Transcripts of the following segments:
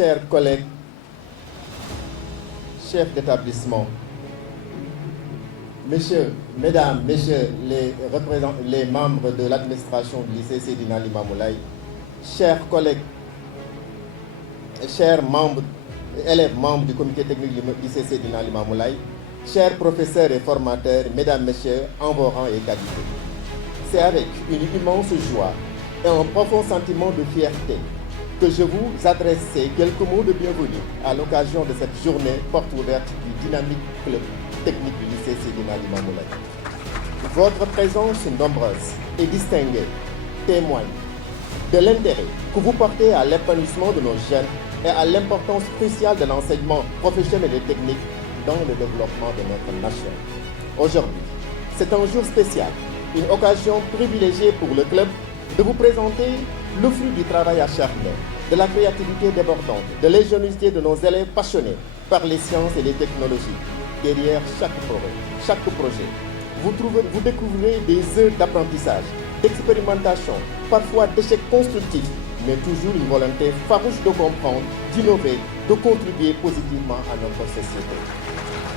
chers collègues, chefs d'établissement, mesdames, messieurs les membres de l'administration du lycée Seydina Limamou Laye, chers collègues, chers membres, élèves membres du comité technique du lycée Seydina Limamou Laye, chers professeurs et formateurs, mesdames, messieurs, en vos rangs et qualités. C'est avec une immense joie et un profond sentiment de fierté que je vous adresse ces quelques mots de bienvenue à l'occasion de cette journée porte ouverte du dynamique club technique du lycée Seydina Limamou Laye. Votre présence nombreuse et distinguée témoigne de l'intérêt que vous portez à l'épanouissement de nos jeunes et à l'importance cruciale de l'enseignement professionnel et technique dans le développement de notre nation. Aujourd'hui, c'est un jour spécial, une occasion privilégiée pour le club de vous présenter le fruit du travail acharné, de la créativité débordante, de l'ingéniosité de nos élèves passionnés par les sciences et les technologies. Derrière chaque projet, vous découvrez des heures d'apprentissage, d'expérimentation, parfois d'échecs constructifs, mais toujours une volonté farouche de comprendre, d'innover, de contribuer positivement à notre société.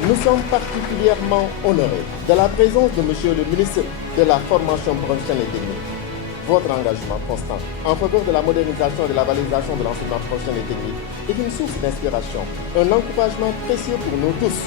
Nous sommes particulièrement honorés de la présence de Monsieur le ministre de la Formation professionnelle et technique. Votre engagement constant en faveur de la modernisation et de la valorisation de l'enseignement professionnel et technique est une source d'inspiration, un encouragement précieux pour nous tous.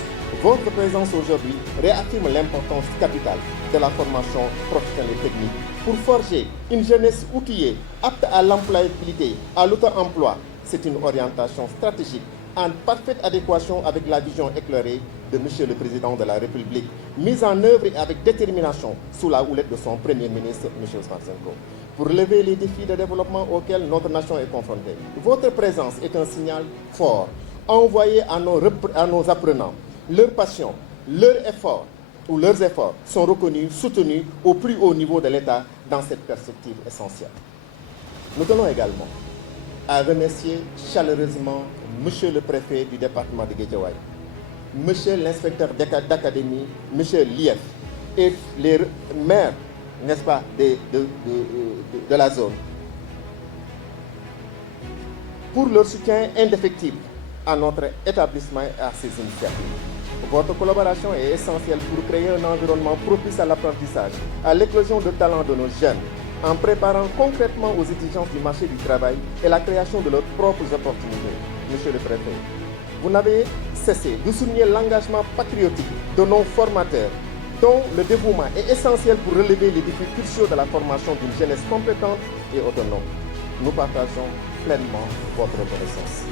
Votre présence aujourd'hui réaffirme l'importance capitale de la formation professionnelle et technique pour forger une jeunesse outillée, apte à l'employabilité, à l'auto-emploi. C'est une orientation stratégique en parfaite adéquation avec la vision éclairée de Monsieur le Président de la République, mise en œuvre avec détermination sous la houlette de son Premier ministre, M. Ousmane Sonko, pour relever les défis de développement auxquels notre nation est confrontée. Votre présence est un signal fort envoyé à nos apprenants. Leur passion, leurs efforts sont reconnus, soutenus au plus haut niveau de l'État dans cette perspective essentielle. Nous tenons également à remercier chaleureusement Monsieur le préfet du département de Guédiawaye, Monsieur l'inspecteur d'académie, Monsieur Lief, et les maires, n'est-ce pas, de la zone, pour leur soutien indéfectible à notre établissement et à ses initiatives. Votre collaboration est essentielle pour créer un environnement propice à l'apprentissage, à l'éclosion de talents de nos jeunes, en préparant concrètement aux exigences du marché du travail et la création de leurs propres opportunités. Monsieur le préfet, vous n'avez cessé de souligner l'engagement patriotique de nos formateurs, dont le dévouement est essentiel pour relever les défis cruciaux de la formation d'une jeunesse compétente et autonome. Nous partageons pleinement votre reconnaissance.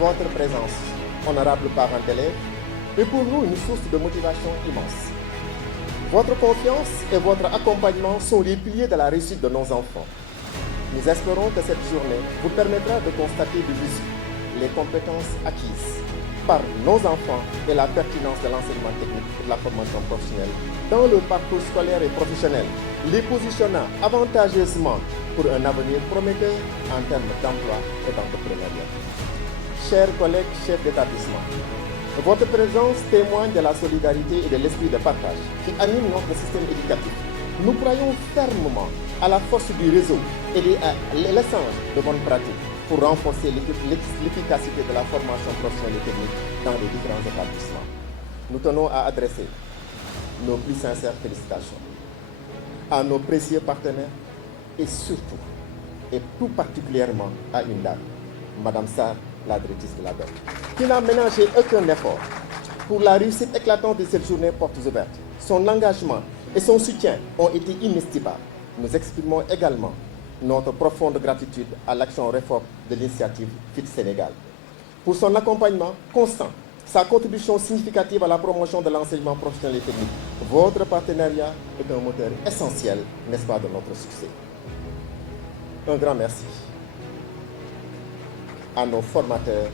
Votre présence, honorable parent d'élèves, est pour nous une source de motivation immense. Votre confiance et votre accompagnement sont les piliers de la réussite de nos enfants. Nous espérons que cette journée vous permettra de constater de visu les compétences acquises par nos enfants et la pertinence de l'enseignement technique pour la formation professionnelle dans le parcours scolaire et professionnel, les positionnant avantageusement pour un avenir prometteur en termes d'emploi et d'entrepreneuriat. Chers collègues, chefs d'établissement, votre présence témoigne de la solidarité et de l'esprit de partage qui anime notre système éducatif. Nous croyons fermement à la force du réseau et à l'essence de bonnes pratiques pour renforcer l'efficacité de la formation professionnelle et technique dans les différents établissements. Nous tenons à adresser nos plus sincères félicitations à nos précieux partenaires et surtout, et tout particulièrement à une dame, Madame Sarr, la directrice de la BEM, qui n'a ménagé aucun effort pour la réussite éclatante de cette journée portes ouvertes. Son engagement et son soutien ont été inestimables. Nous exprimons également notre profonde gratitude à l'action réforme de l'initiative FIT Sénégal pour son accompagnement constant, sa contribution significative à la promotion de l'enseignement professionnel et technique. Votre partenariat est un moteur essentiel, n'est-ce pas, de notre succès. Un grand merci à nos formateurs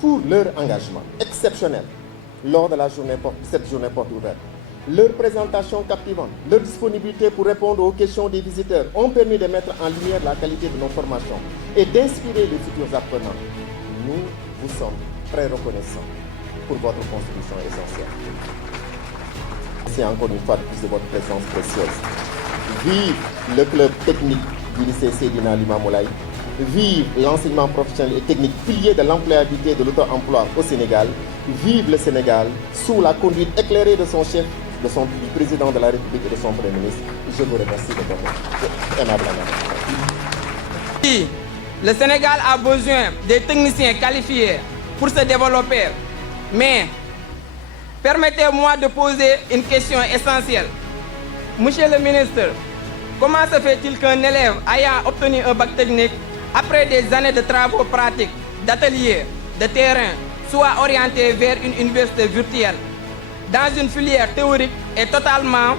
pour leur engagement exceptionnel lors de cette journée porte ouverte. Leur présentation captivante, leur disponibilité pour répondre aux questions des visiteurs ont permis de mettre en lumière la qualité de nos formations et d'inspirer les futurs apprenants. Nous vous sommes très reconnaissants pour votre contribution essentielle. Merci encore une fois de plus de votre présence précieuse. Vive le club technique du lycée Seydina Limamou Laye. Vive l'enseignement professionnel et technique, pilier de l'employabilité et de l'auto-emploi au Sénégal. Vive le Sénégal sous la conduite éclairée de son chef, du président de la République et de son Premier ministre. Je vous remercie de votre aimable attention. Le Sénégal a besoin des techniciens qualifiés pour se développer. Mais permettez-moi de poser une question essentielle. Monsieur le ministre, comment se fait-il qu'un élève ayant obtenu un bac technique, après des années de travaux pratiques, d'ateliers, de terrain, soit orienté vers une université virtuelle, dans une filière théorique et totalement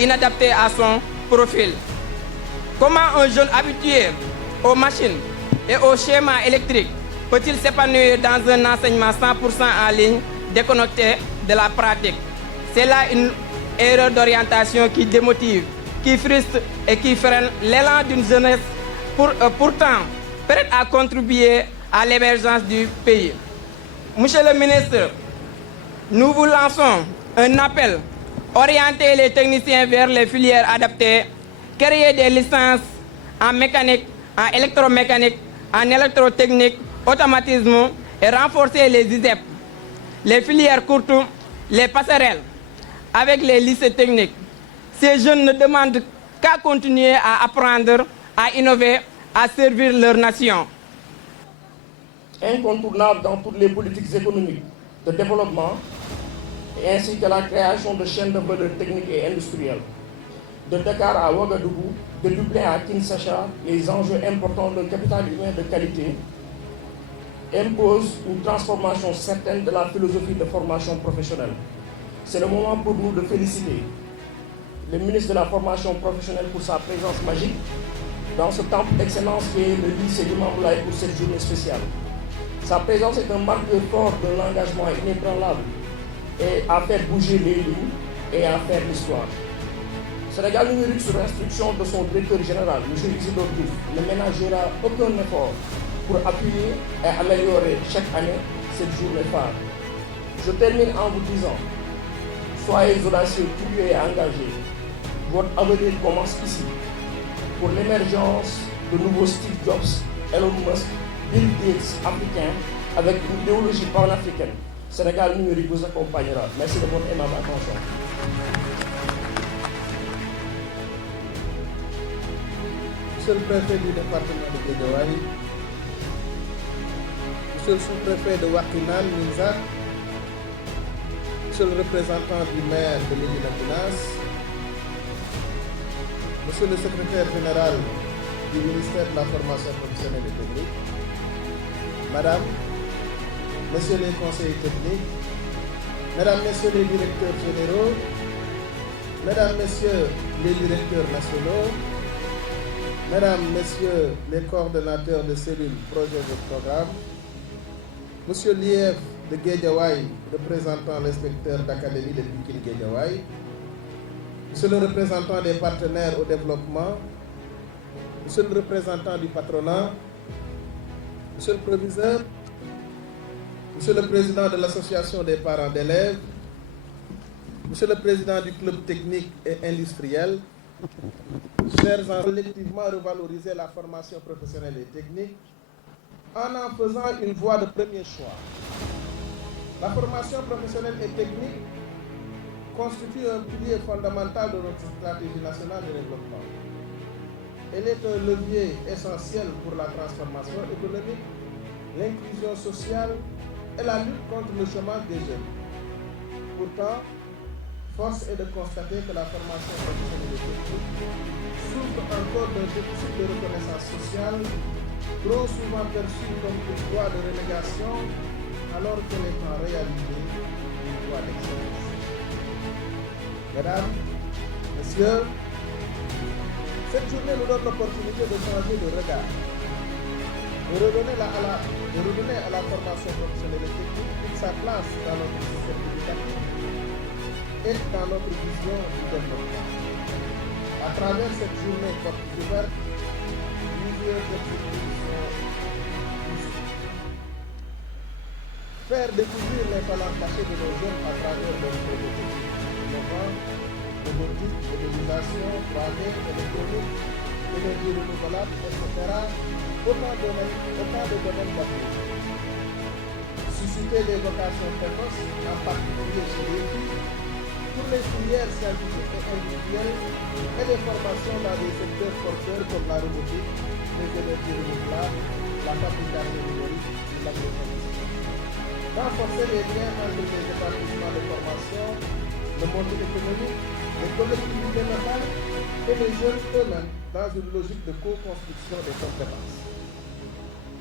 inadaptée à son profil? Comment un jeune habitué aux machines et aux schémas électriques peut-il s'épanouir dans un enseignement 100% en ligne, déconnecté de la pratique? C'est là une erreur d'orientation qui démotive, qui frustre et qui freine l'élan d'une jeunesse pourtant prête à contribuer à l'émergence du pays. Monsieur le ministre, nous vous lançons un appel: orienter les techniciens vers les filières adaptées, créer des licences en mécanique, en électromécanique, en électrotechnique, automatisme et renforcer les ISEP, les filières courtes, les passerelles avec les lycées techniques. Ces jeunes ne demandent qu'à continuer à apprendre, à innover, à servir leur nation. Incontournable dans toutes les politiques économiques de développement et ainsi que la création de chaînes de valeur techniques et industrielles. De Dakar à Ouagadougou, de Dublin à Kinshasa, les enjeux importants d'un capital humain de qualité imposent une transformation certaine de la philosophie de formation professionnelle. C'est le moment pour nous de féliciter le ministre de la formation professionnelle pour sa présence magique dans ce temple d'excellence qui est le lycée Limamou Laye pour cette journée spéciale. Sa présence est un marqueur fort de l'engagement inébranlable et à faire bouger les lignes et à faire l'histoire. Sénégal numérique, sur instruction de son directeur général, M. Isidore Diouf, ne ménagera aucun effort pour appuyer et améliorer chaque année cette journée phare. Je termine en vous disant, soyez audacieux, curieux et engagés. Votre avenir commence ici. Pour l'émergence de nouveaux Steve Jobs, Elon Musk, Bill Gates africains, avec une idéologie panafricaine, Sénégal numérique vous accompagnera. Merci de votre aimable attention. Monsieur le préfet du département de Guédiawaye, Monsieur le sous-préfet de Wakhinane Nimzatt, Monsieur le représentant du maire de Médina Gounass, Monsieur le secrétaire général du ministère de la formation professionnelle et technique, Madame, Messieurs les conseillers techniques, Mesdames, Messieurs les directeurs généraux, Mesdames, Messieurs les directeurs nationaux, Mesdames, Messieurs les coordonnateurs de cellules, projets et programmes, Monsieur l'IEF de Guédiawaye, représentant l'inspecteur d'académie de Pikine Guédiawaye, Monsieur le représentant des partenaires au développement, Monsieur le représentant du patronat, Monsieur le proviseur, Monsieur le président de l'association des parents d'élèves, Monsieur le président du club technique et industriel, chers enfants, collectivement revaloriser la formation professionnelle et technique en faisant une voie de premier choix. La formation professionnelle et technique constitue un pilier fondamental de notre stratégie nationale de développement. Elle est un levier essentiel pour la transformation économique, l'inclusion sociale et la lutte contre le chômage des jeunes. Pourtant, force est de constater que la formation professionnelle et technique souffre encore d'un déficit de reconnaissance sociale, trop souvent perçu comme une voie de relégation, alors qu'elle est en réalité une voie d'excellence. Mesdames, Messieurs, cette journée nous donne l'opportunité de changer de regard, de redonner à la formation professionnelle et technique toute sa place dans notre système éducatif et dans notre vision du développement. À travers cette journée porte ouverte, plusieurs objectifs sont ici. Faire découvrir les talents cachés de nos jeunes à travers leurs projets techniques innovants, robotique, modélisation, 3D, électronique, énergie renouvelable, etc. Autant de domaines d'appui. Susciter les vocations précoces, en particulier chez les filles, pour les filières scientifiques et industrielles et les formations dans des secteurs porteurs comme la robotique, les énergies renouvelables, la fabrication numérique et l'agrochimie. Renforcer les liens entre les établissements de formation, le monde économique, les collectivités locales et les jeunes eux-mêmes dans une logique de co-construction des compétences.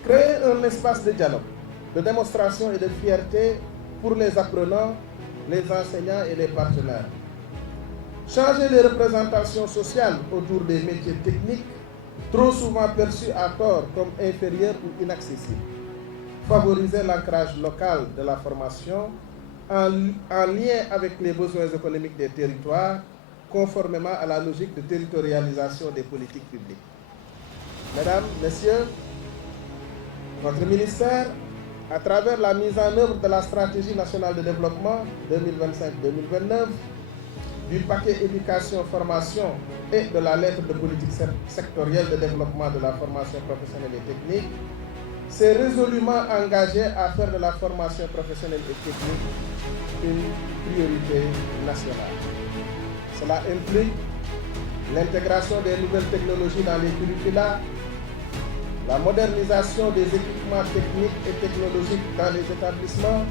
Créer un espace de dialogue, de démonstration et de fierté pour les apprenants, les enseignants et les partenaires. Changer les représentations sociales autour des métiers techniques, trop souvent perçus à tort comme inférieurs ou inaccessibles. Favoriser l'ancrage local de la formation en lien avec les besoins économiques des territoires, conformément à la logique de territorialisation des politiques publiques. Mesdames, Messieurs, votre ministère, à travers la mise en œuvre de la stratégie nationale de développement 2025-2029, du paquet éducation-formation et de la lettre de politique sectorielle de développement de la formation professionnelle et technique, s'est résolument engagé à faire de la formation professionnelle et technique une priorité nationale. Cela implique l'intégration des nouvelles technologies dans les curricula, la modernisation des équipements techniques et technologiques dans les établissements,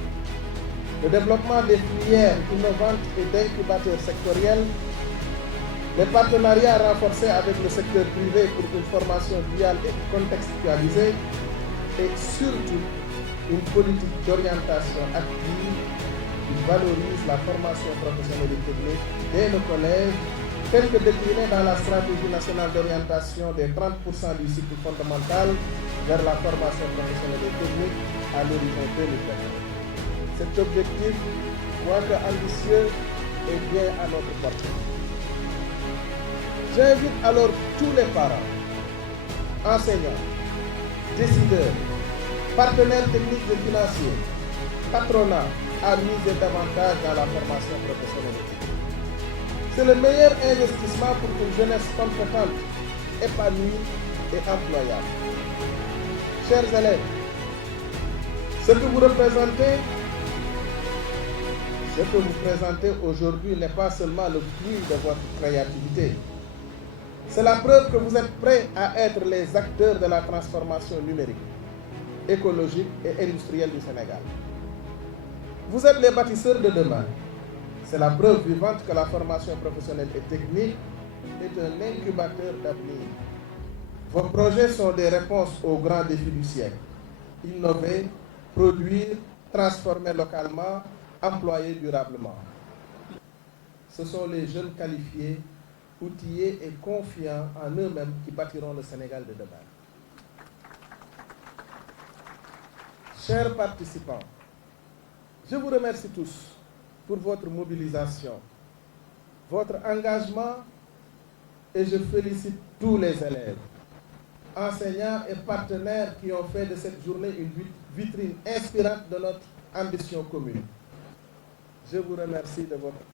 le développement des filières innovantes et d'incubateurs sectoriels, les partenariats renforcés avec le secteur privé pour une formation duale et contextualisée, et surtout une politique d'orientation active qui valorise la formation professionnelle et technique dès le collège, telle que déclinée dans la stratégie nationale d'orientation des 30% du cycle fondamental vers la formation professionnelle et technique à l'horizon 2020. Cet objectif, quoique ambitieux, est bien à notre portée. J'invite alors tous les parents, enseignants, décideurs, partenaires techniques et financiers, patronat à miser davantage dans la formation professionnelle. C'est le meilleur investissement pour une jeunesse compétente, épanouie et employable. Chers élèves, ce que vous présentez aujourd'hui n'est pas seulement le fruit de votre créativité. C'est la preuve que vous êtes prêts à être les acteurs de la transformation numérique, écologique et industrielle du Sénégal. Vous êtes les bâtisseurs de demain. C'est la preuve vivante que la formation professionnelle et technique est un incubateur d'avenir. Vos projets sont des réponses aux grands défis du siècle. Innover, produire, transformer localement, employer durablement. Ce sont les jeunes qualifiés, outillés et confiants en eux-mêmes qui bâtiront le Sénégal de demain. Chers participants, je vous remercie tous pour votre mobilisation, votre engagement et je félicite tous les élèves, enseignants et partenaires qui ont fait de cette journée une vitrine inspirante de notre ambition commune. Je vous remercie de votre